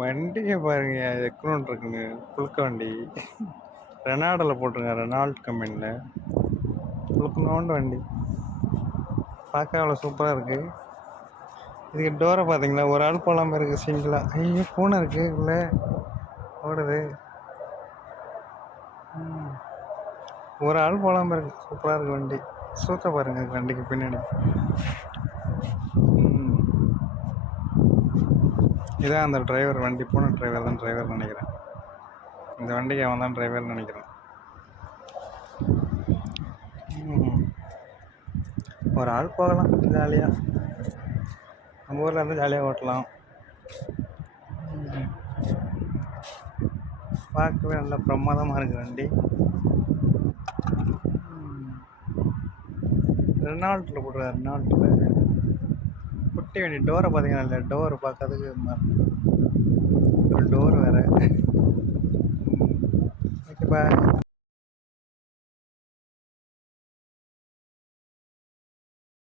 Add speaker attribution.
Speaker 1: வண்டியை பாருங்க எக்ரோன் இருக்குன்னு. புழுக்க வண்டி. ரெனால்டில் போட்டிருங்க ரெனால்ட் கம்பெனியில் புழுக்கனோண்டு வண்டி. பார்க்க அவ்வளோ சூப்பராக இருக்குது இதுக்கு டோரை பார்த்தீங்களா ஒரு ஆள் போகலாமல் இருக்குது சிங்கிளாக ஐயோ பூனை இருக்குது உள்ளே. ஓடுது. ஒரு ஆள் போகலாமல் இருக்குது சூப்பராக இருக்குது வண்டி. சூத்த பாருங்கள் வண்டிக்கு பின்னாடி. இதான் அந்த டிரைவர் வண்டி. போன டிரைவர் தான் டிரைவர் நினைக்கிறேன். இந்த வண்டிக்கு அவன் தான் டிரைவர்னு நினைக்கிறேன். ஒரு ஆள் போகலாம் ஜாலியாக நம்ம ஊரில் இருந்து ஜாலியாக ஓட்டலாம். பார்க்கவே நல்லா பிரமாதமாக இருக்குது வண்டி. ரெனால்ட்டில் போடுற ரெனால்ட்டில் கட்ட வேண்டிய டோரை பார்த்தீங்கன்னா இல்லை டோர் பார்க்கறதுக்கு ஒரு டோர் வேறு. Okay bye